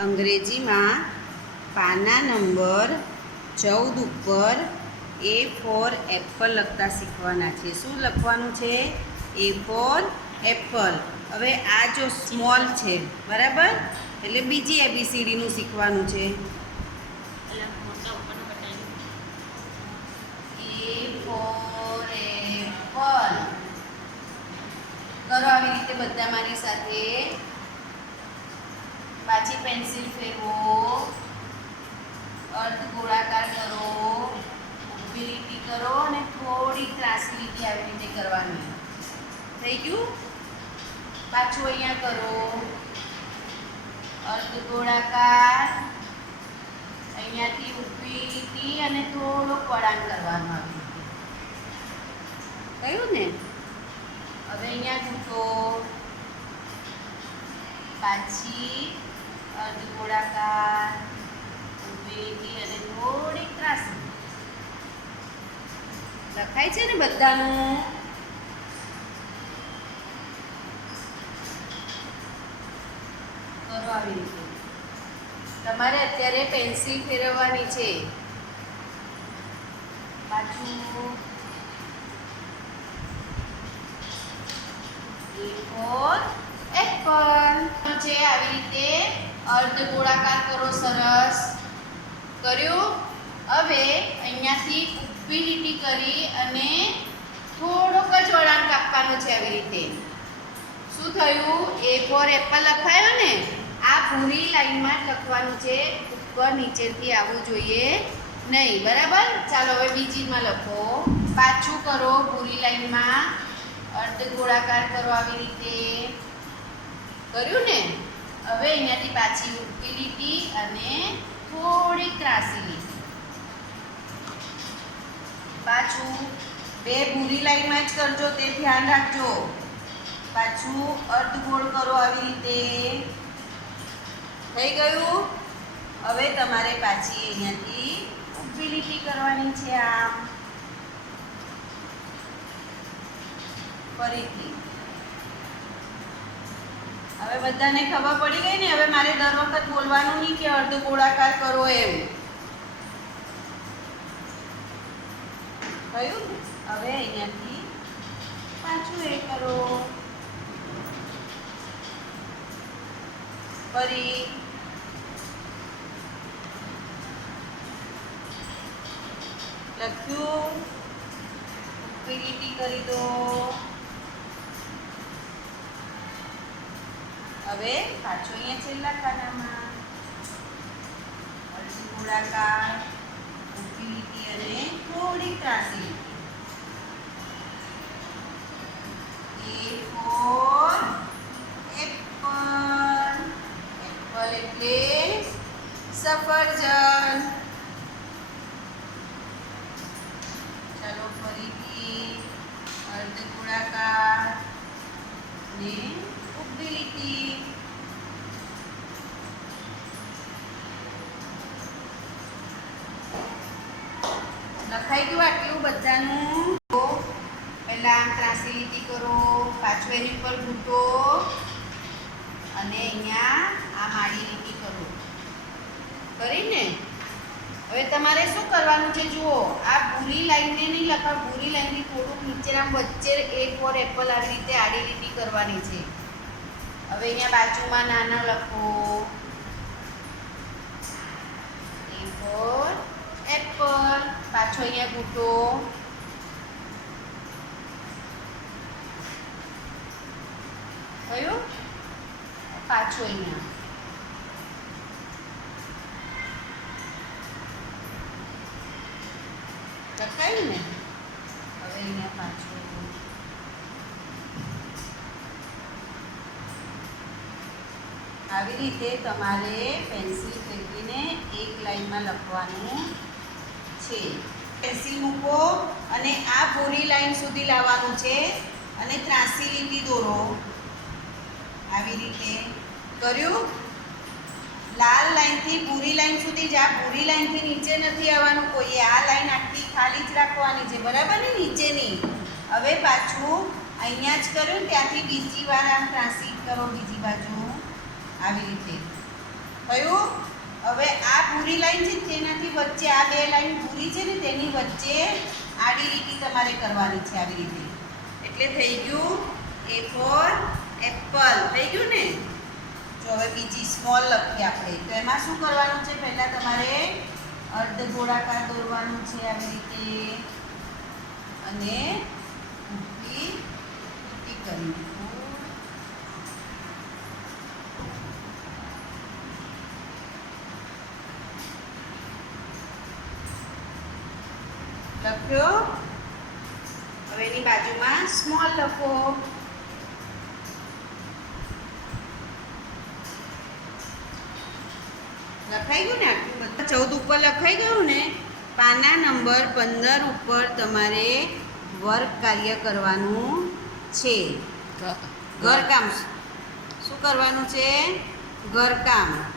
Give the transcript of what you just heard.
અંગ્રેજીમાં પાના નંબર ચૌદ ઉપર એ ફોર એપલ લખતા શીખવાના છે. શું લખવાનું છે? A for apple. હવે આ જો સ્મોલ છે, બરાબર? એટલે બીજી એબીસીડીનું શીખવાનું છે. કરો આવી રીતે બધા મારી સાથે. પાછી પેન્સિલ ફેરવો અર્ધ ગોળાકાર કરો, ઊભી લીટી કરો અને થોડી ત્રાસી લીટી આવી રીતે કરવાની. થઈ ગયું? પાછું અહીંયા કરો. અર્ધ ગોળાકાર અહીંયાથી ઊભી લીટી અને થોડો વળાંક કરવાનો આવી કયું ને? હવે અહીંયા જૂઠો પાછી અર્ધ ગોળાકાર ઊભી અને થોડીક ત્રાસી. લખાય છે ને બધાનું? કરો આવી રીતે. તમારે અત્યારે પેન્સિલ ફેરવવાની છે. પાછું. એક ફોર એપલ છે આવી રીતે અર્ધ ગોળાકાર કરો, સરસ. કર્યું? હવે અહીંયાથી ઊભી લીટી કરી અને થોડોક જ વળાંક આપવાનો છે આવી રીતે. શું થયું? એ ફોર એપલ લખાયો ને? આ પૂરી લાઈનમાં જ લખવાનું છે. ઉપર નીચેથી આવવું જોઈએ નહીં, બરાબર? ચાલો હવે બીજીમાં લખો. પાછું કરો પૂરી લાઈનમાં. અર્ધ ગોળાકાર કરો આવી રીતે. કર્યું ને? હવે અહીંયાથી પાછી ઊભી લીટી અને થોડી ત્રાસી લીટી. પાછું બે ભૂરી લાઈનમાં જ કરજો, તે ધ્યાન રાખજો. પાછું અર્ધગોળ કરો આવી રીતે. થઈ ગયું? હવે તમારે પાછી અહીંયાથી ઊભી લીટી કરવાની છે આમ. ફરીથી. બધાને ખબર પડી ગઈ ને, હવે મારે દર વખત બોલવાનું નહીં કે અર્ધ ગોળાકાર કરો એવું થયું હવે અહીંયાથી પાછું એ કરો. ફરી. લખ્યું. કરી દો. હવે પાછો અહીંયા છેલ્લા ખાનામાં. અડધી ગોળાકાર ઊભી લીટી અને થોડી ત્રાસી લીટી. A for એપલ Apple એટલે સફરજન. ચાલો ફરીથી અર્ધ ગોળાકાર ને ઊભી લીટી લખાઈ ગયું આટલું બધાનું. પહેલા આમ ત્રાસી લીટી કરો, પાછું એની ઉપર ઘૂંટો. અને અહીંયા આ માળી લીટી કરો. કરીને? હવે તમારે શું કરવાનું છે જુઓ, આ ભૂરી લાઈનને નહીં લખવા ભૂરી લાઈનની થોડુંક નીચે આમ વચ્ચે એક ફોર એપલ આવી રીતે આડી લીટી કરવાની છે. હવે અહીંયા બાજુમાં નાના લખો. એ ફોર એપલ, પાછો અહીંયા ગુટો થયું પાછો અહીંયા. લખાયું હવે અહીંયા પાછો આવી રીતે તમારે પેન્સિલ ફેરવીને એક લાઈનમાં લખવાનું. છે. પેન્સિલ મૂકો અને આ પૂરી લાઈન સુધી લાવવાનું છે અને ત્રાસી લીટી દોરો. આવી રીતે કર્યું. લાલ લાઈનથી પૂરી લાઈન સુધી જા. પૂરી લાઈનથી નીચે નથી આવવાનું. કોઈએ આ લાઈન આટલી ખાલી જ રાખવાની છે. બરાબર ને? નીચેની. હવે પાછું અહીંયા જ કર્યું ત્યાંથી બીજી વાર આમ ટ્રાન્સલેટ કરો બીજી બાજુ. આવી રીતે. કયું હવે આ પૂરી લાઈન છે તેનાથી વચ્ચે, આ બે લાઈન પૂરી છે ને તેની વચ્ચે આડી લીટી તમારે કરવાની છે આવી રીતે. એટલે થઈ ગયું એ ફોર એપલ થઈ ગયું ને? જો હવે બીજી સ્મોલ લખીએ આપણે. તો એમાં શું કરવાનું છે? પહેલાં તમારે અર્ધ ગોળાકાર દોરવાનું છે આવી રીતે. અને ઊભી લીટી કરી. લખ્યો હવે એની બાજુમાં સ્મોલ લખો. લખાઈ ગયું ને આટલું બધું? ચૌદ ઉપર લખાઈ ગયું ને? પાના નંબર પંદર ઉપર તમારે વર્ક કાર્ય કરવાનું છે. ઘરકામ. શું કરવાનું છે? ઘરકામ.